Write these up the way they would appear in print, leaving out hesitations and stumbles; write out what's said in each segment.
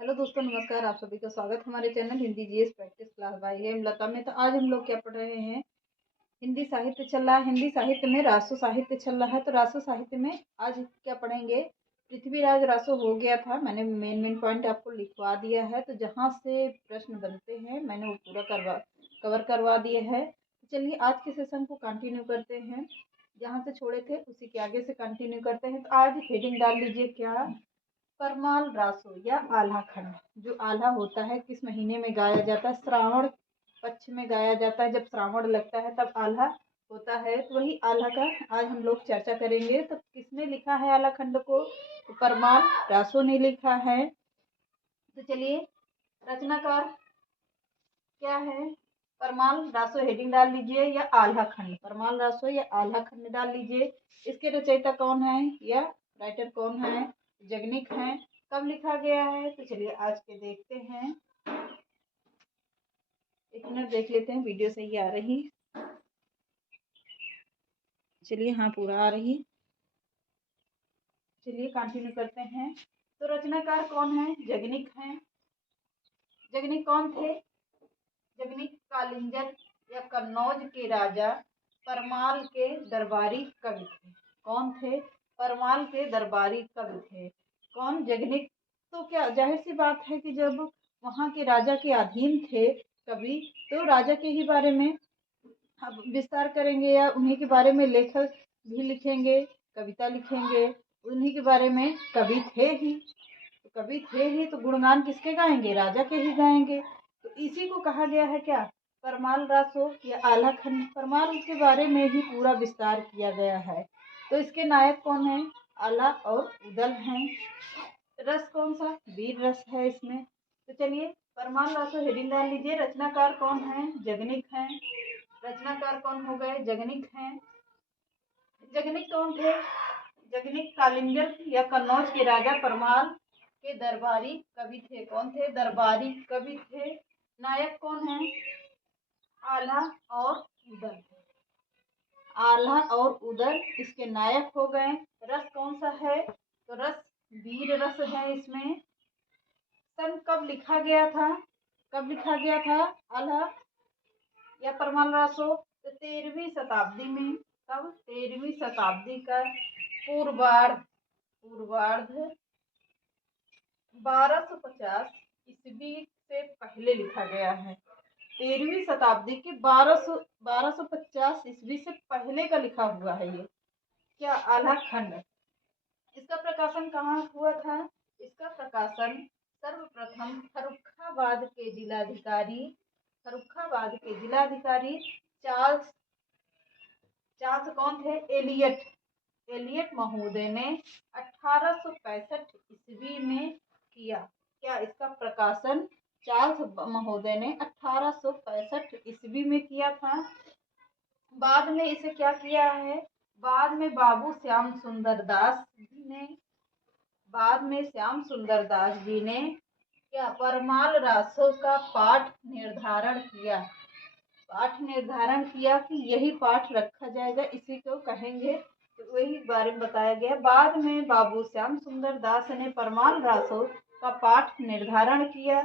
Hello दोस्तों, नमस्कार। आप सभी का स्वागत हमारे channel Hindi GS practice class by Hemlata में। तो आज हम लोग क्या पढ़ रहे हैं, हिंदी साहित्य चल रहा है। हिंदी साहित्य में रासो साहित्य चल रहा है। तो रासो साहित्य में आज क्या पढ़ेंगे, पृथ्वीराज रासो हो गया था। मैंने मेन पॉइंट आपको लिखवा दिया है, तो जहाँ से प्रश्न बनते हैं मैंने वो पूरा कवर करवा दिए है। तो चलिए आज के सेशन को कंटिन्यू करते हैं, जहाँ से छोड़े थे उसी के आगे से कंटिन्यू करते हैं। तो आज हेडिंग डाल लीजिए, क्या, परमाल रासो या आल्हा खंड। जो आल्हा होता है किस महीने में गाया जाता है, श्रावण पक्ष में गाया जाता है। जब श्रावण लगता है तब आल्हा होता है। तो वही आल्हा का आज हम लोग चर्चा करेंगे। तो किसने लिखा है आल्हा खंड को, तो परमाल रासो ने लिखा है। तो चलिए, रचनाकार क्या है, परमाल रासो हेडिंग डाल लीजिए, या आल्हा खंड, परमाल रासो या आल्हा खंड डाल लीजिए। इसके रचयिता कौन है या राइटर कौन है, जगनिक है। कब लिखा गया है, तो चलिए आज के देखते हैं। एक मिनट देख लेते हैं, वीडियो सही आ रही, चलिए हाँ पूरा आ रही। चलिए कंटिन्यू करते हैं। तो रचनाकार कौन है, जगनिक है। जगनिक कौन थे, जगनिक कालिंजर या कन्नौज के राजा परमाल के दरबारी कवि थे। कौन थे, परमाल के दरबारी कवि थे। कौन, जगनिक। तो क्या जाहिर सी बात है कि जब वहाँ के राजा के अधीन थे कवि, तो राजा के ही बारे में अब विस्तार करेंगे या उन्हीं के बारे में लेखक भी लिखेंगे, कविता लिखेंगे। उन्हीं के बारे में कवि थे ही, तो कवि थे ही तो गुणगान किसके गाएंगे, राजा के ही गाएंगे। तो इसी को कहा गया है क्या, परमाल रासो या आल्हा खंड। परमाल के बारे में ही पूरा विस्तार किया गया है। तो इसके नायक कौन है, आल्हा और उदल हैं। रस कौन सा, वीर रस है इसमें। तो चलिए परमाल रासो हेडिंग डाल लीजिए। रचनाकार कौन है, जगनिक है। रचनाकार कौन हो गए, जगनिक हैं। जगनिक कौन थे, जगनिक कालिंगर या कन्नौज के राजा परमाल के दरबारी कवि थे। कौन थे, दरबारी कवि थे। नायक कौन है, आल्हा और उदल। आल्हा और उदल इसके नायक हो गए। रस कौन सा है, तो रस वीर रस है इसमें। सन कब लिखा गया था, कब लिखा गया था आल्हा या परमाल रासो, तो 13वीं शताब्दी में। कब, 13वीं शताब्दी का पूर्वार्ध, पूर्वार्ध 1250 ईस्वी से पहले लिखा गया है। 13वीं शताब्दी के 1250 ईस्वी से पहले का लिखा हुआ है ये, क्या, आल्हा खंड। इसका प्रकाशन कहाँ हुआ था, इसका प्रकाशन सर्वप्रथम फर्रुखाबाद के जिलाधिकारी, फर्रुखाबाद के जिलाधिकारी चार्ल्स, चार्ल्स कौन थे, एलियट, एलियट महोदय ने 1865 ईस्वी में किया। क्या, इसका प्रकाशन चार्ल्स महोदय ने 1865 ईस्वी में किया था। बाद में इसे क्या किया है, बाद में बाबू श्याम सुंदर दास जी ने, बाद में श्याम सुंदर दास जी ने क्या, परमाल रासो का पाठ निर्धारण किया। पाठ निर्धारण किया कि यही पाठ रखा जाएगा, इसी को कहेंगे, तो वही बारे में बताया गया। बाद में बाबू श्याम सुंदर दास ने परमाल रासो का पाठ निर्धारण किया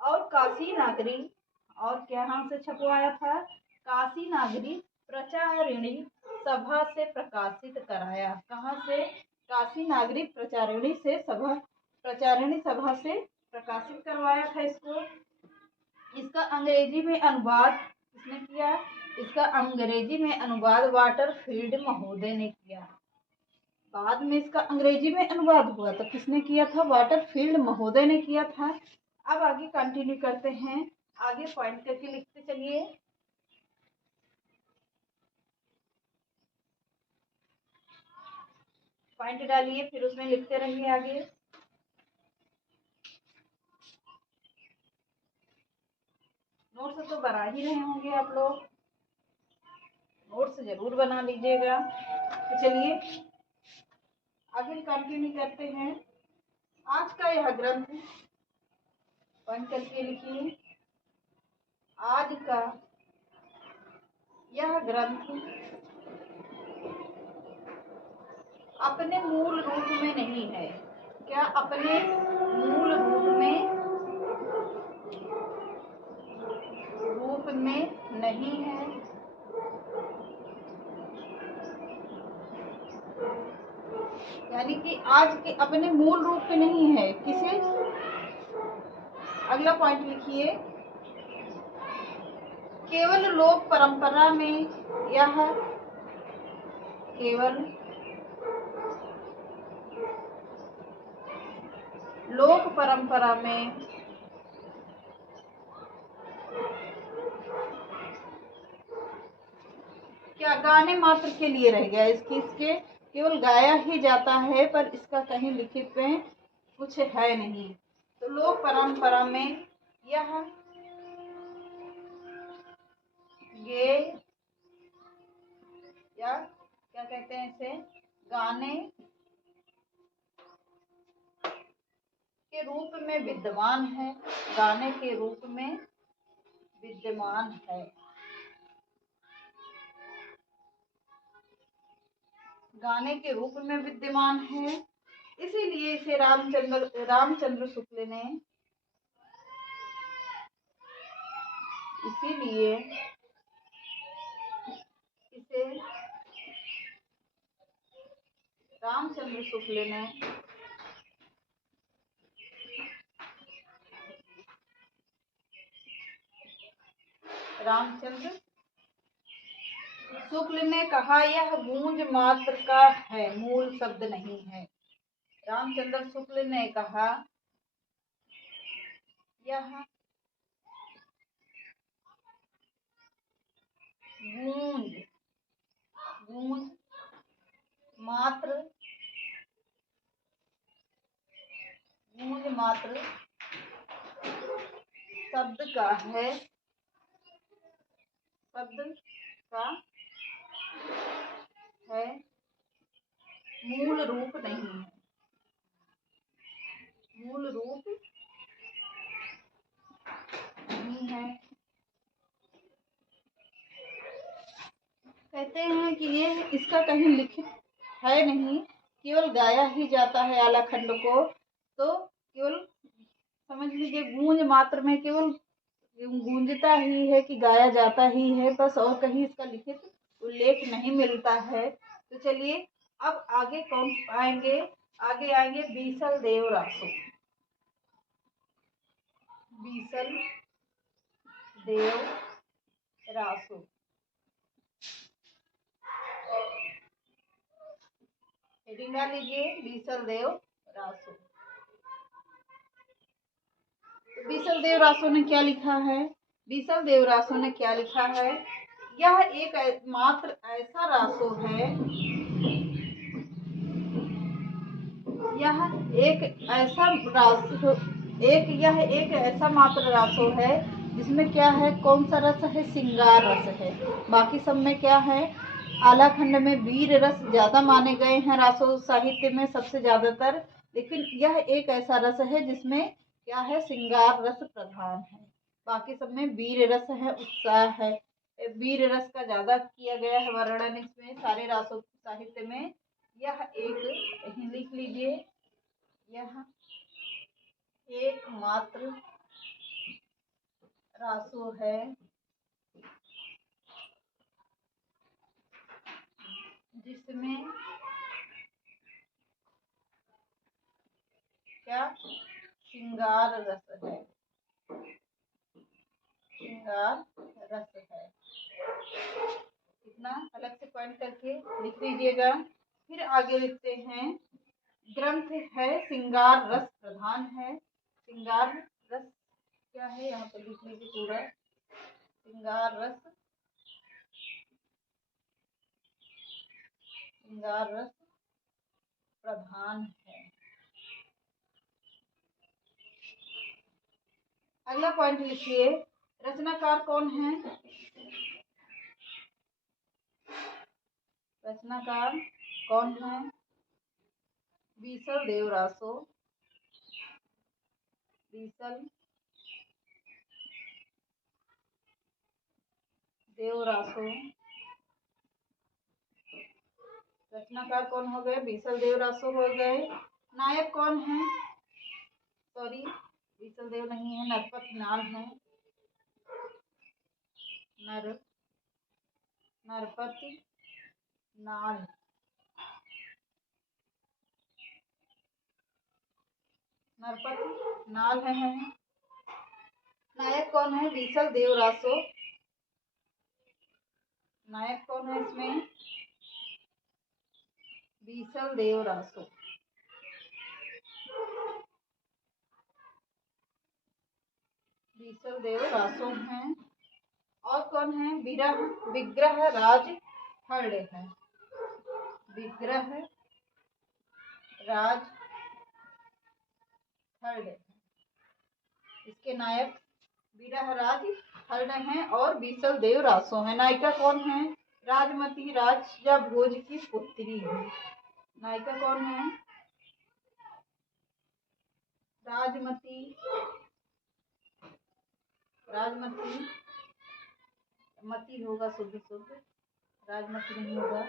और काशी नागरी, और क्या हम से छपवाया था, काशी नागरी प्रचारिणी सभा से प्रकाशित कराया। कहाँ से, काशी नागरिक प्रचारिणी से सभा, प्रचारिणी सभा से प्रकाशित करवाया था इसको। इसका अंग्रेजी में अनुवाद किसने किया, इसका अंग्रेजी में अनुवाद वाटरफील्ड महोदय ने किया। बाद में इसका अंग्रेजी में अनुवाद हुआ तो किसने किया था, वाटरफील्ड महोदय ने किया था। अब आगे कंटिन्यू करते हैं, आगे पॉइंट करके लिखते चलिए। पॉइंट डालिए, फिर उसमें लिखते रहिए आगे। नोट्स तो बना ही रहे होंगे आप लोग, नोट्स जरूर बना लीजिएगा। तो चलिए आगे कंटिन्यू करते हैं। आज का यह ग्रंथ, पॉइंट करके लिखिए, आज का यह ग्रंथ अपने मूल रूप में नहीं है। क्या, अपने मूल रूप में नहीं है, यानी कि आज के अपने मूल रूप में नहीं है। किसे? अगला पॉइंट लिखिए, केवल लोक परंपरा में यह केवल लोक परंपरा में क्या गाने मात्र के लिए रह गया। इसके केवल गाया ही जाता है पर इसका कहीं लिखित में कुछ है नहीं। तो लोक परंपरा में यह गे या क्या कहते हैं इसे, गाने के रूप में विद्यमान है, गाने के रूप में विद्यमान है, गाने के रूप में विद्यमान है। इसीलिए इसे रामचंद्र शुक्ल ने इसीलिए इसे रामचंद्र शुक्ल ने रामचंद्र शुक्ल ने कहा यह गूंज मात्र का है, मूल शब्द नहीं है। रामचंद्र शुक्ल ने कहा यह गूंज मात्र शब्द का है, मूल रूप नहीं है, मूल रूप नहीं है। कहते हैं कि ये इसका कहीं लिखित है नहीं, केवल गाया ही जाता है आलाखंड को। तो केवल समझ लीजिए गूंज मात्र में केवल गूंजता ही है कि गाया जाता ही है बस, और कहीं इसका लिखित उल्लेख नहीं मिलता है। तो चलिए अब आगे कौन आएंगे, आगे आएंगे बीसल देव रासो। बीसल देव रासो हेडिंग डाल लीजिए, बीसल देव रासो। बीसल देव रासो ने क्या लिखा है? बीसल देव रासो ने क्या लिखा है? यह एक मात्र ऐसा रासो है, यह एक ऐसा मात्र रासो है जिसमें क्या है, कौन सा रस है? श्रृंगार रस है। बाकी सब में क्या है? आलाखंड में वीर रस ज्यादा माने गए हैं रासो साहित्य में सबसे ज्यादातर, लेकिन यह एक ऐसा रस है जिसमें क्या है? श्रृंगार रस प्रधान है। बाकी सब में वीर रस है, उत्साह है। वीर रस का ज्यादा किया गया है वर्णन इसमें सारे रासो साहित्य में। यह एक लिख लीजिए, यह एकमात्र रासो है जिसमें क्या? श्रृंगार रस है, श्रृंगार रस है। इतना अलग से पॉइंट करके लिख लीजिएगा। फिर आगे लिखते हैं, ग्रंथ है श्रृंगार रस प्रधान है। श्रृंगार रस क्या है? यहाँ पर लिख लीजिए पूरा, श्रृंगार रस प्रधान है। अगला पॉइंट लिखिए, रचनाकार कौन है? रचनाकार कौन है? बीसल देव रासो। बीसल देव रासो रचनाकार कौन हो गए? बीसल देव रासो हो गए। नायक कौन है? सॉरी, बीसल देव नहीं है, नरपति नाल है। नरपति नाल। नरपति नाल है। नायक कौन है? बीसल देव रासो। नायक कौन है इसमें? बीसल देव रासो। बीसल देव रासो हैं। और कौन है? विग्रह राज हर्डे है। विग्रह राज हर्डे। इसके नायक विग्रहराज हर्डे हैं और बीसल देव रासो है। नायिका कौन है? राजमती राजा भोज की पुत्री है। नायिका कौन है? राजमती मती होगा, शुद्ध शुद्ध, राजमती नहीं होगा।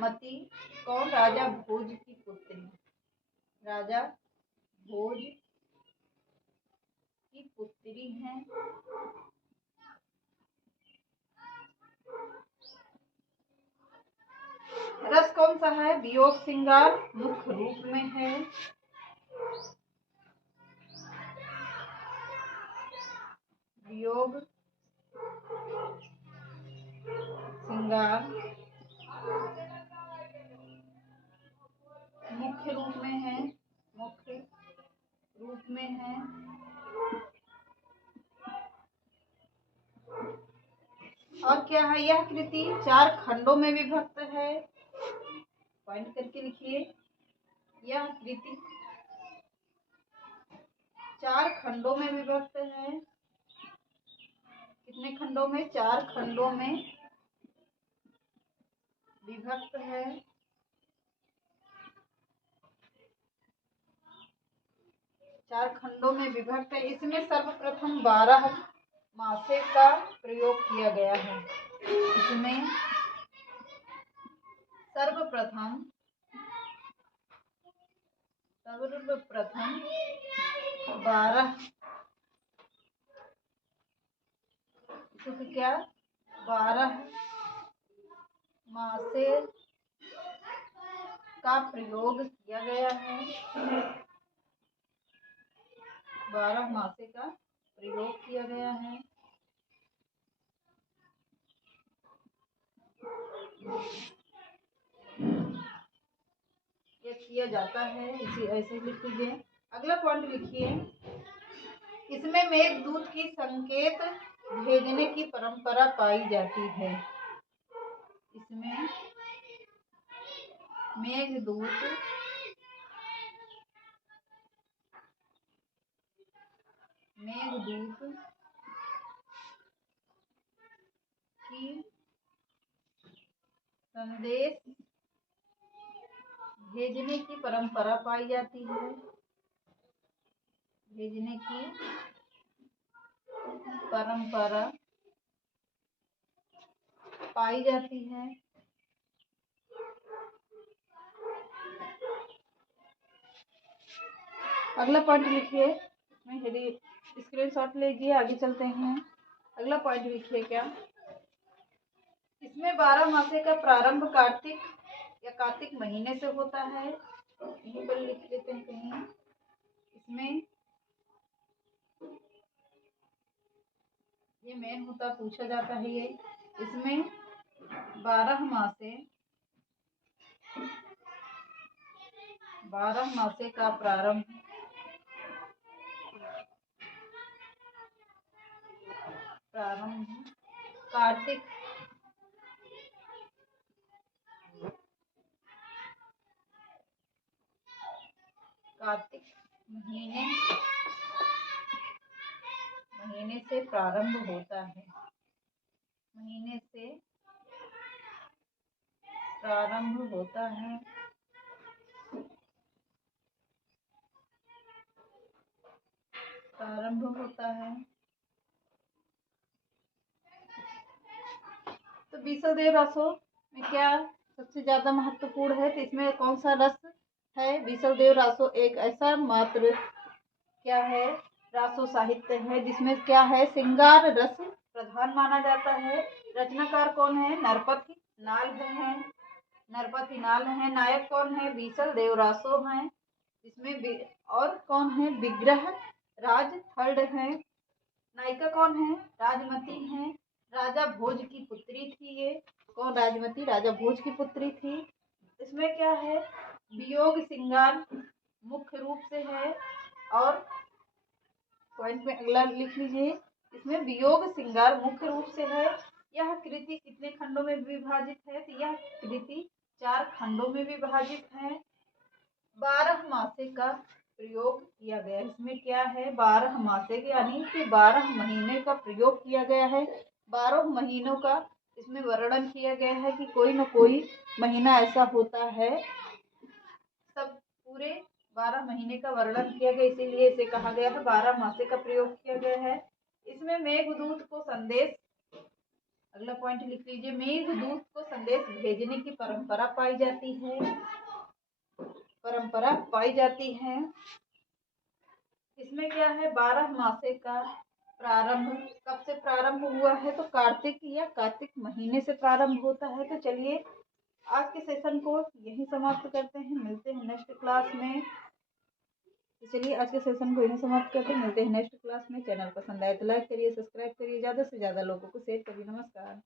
मती कौन? राजा भोज की पुत्री। राजा भोज की पुत्री हैं। रस कौन सा है? वियोग श्रृंगार मुख्य रूप में है। वियोग श्रृंगार मुख्य रूप में है। मुख्य रूप में है। और क्या है? यह कृति 4 खंडों में विभक्त है। पॉइंट करके लिखिए। यह कृति 4 खंडों में विभक्त है। कितने खंडों में? 4 खंडों में विभक्त है। 4 खंडों में विभक्त है। इसमें सर्वप्रथम 12 मासे का प्रयोग किया गया है। इसमें सर्वप्रथम 12 क्या? 12 मासे का प्रयोग किया गया है। 12 मासे का प्रयोग किया गया है। ये किया जाता है, इसी ऐसे लिख लीजिए। अगला पॉइंट लिखिए। इसमें मेघदूत की संकेत भेजने की परंपरा पाई जाती है। इसमें मेघदूत की संदेश भेजने की परंपरा पाई जाती है। भेजने की परंपरा पाई जाती है। अगला पॉइंट लिखिए। स्क्रीनशॉट लीजिए, आगे चलते हैं। अगला पॉइंट लिखिए। क्या? इसमें 12 मासे का प्रारंभ कार्तिक या कार्तिक महीने से होता है। यहीं पर लिख लेते हैं कहीं। इसमें ये मेन होता, पूछा जाता है ये। इसमें 12 मासे का प्रारंभ कार्तिक महीने से प्रारंभ होता है। महीने से प्रारंभ होता है। तो बीसल देव रासो में क्या सबसे ज्यादा महत्वपूर्ण है? तो इसमें कौन सा रस है? बीसल देव रासो एक ऐसा मात्र क्या है, रासो साहित्य है, जिसमें क्या है, श्रृंगार रस प्रधान माना जाता है। रचनाकार कौन है, नरपति नाल है, नरपति नाल है। नायक कौन है, बीसल देवरासो हैं। इसमें और कौन है, विग्रह राज थर्ड है। नायिका कौन है, राजमती है, राजा भोज की पुत्री थी ये। कौन, राजमती राजा भोज की पुत्री थी। इसमें क्या है, वियोग श्रृंगार मुख्य रूप से है। और पॉइंट में अगला लिख लीजिए, इसमें वियोग श्रृंगार मुख्य रूप से है। यह कृति कितने खंडों में विभाजित है, तो यह कृति 4 खंडों में विभाजित है। 12 मासे का प्रयोग किया गया है। इसमें क्या है, 12 मासे यानी कि 12 महीने का प्रयोग किया गया है। 12 महीनों का इसमें वर्णन किया गया है कि कोई न कोई महीना ऐसा होता है। सब पूरे 12 महीने का वर्णन किया गया, इसीलिए इसे कहा गया है 12 मासे का प्रयोग किया गया है। इसमें मेघदूत को संदेश, अगला पॉइंट लिख लीजिए, मेघदूत को संदेश भेजने की परंपरा पाई जाती है, परंपरा पाई जाती है। इसमें क्या है, 12 मासे का प्रारंभ कब से प्रारंभ हुआ है, तो कार्तिक या कार्तिक महीने से प्रारंभ होता है। तो चलिए आज के सेशन को यहीं समाप्त करते हैं, मिलते हैं नेक्स्ट क्लास में। तो चलिए आज के सेशन को यहीं समाप्त करते हैं, मिलते हैं नेक्स्ट क्लास में। चैनल पसंद आए तो लाइक करिए, सब्सक्राइब करिए, ज़्यादा से ज़्यादा लोगों को शेयर करिए। नमस्कार।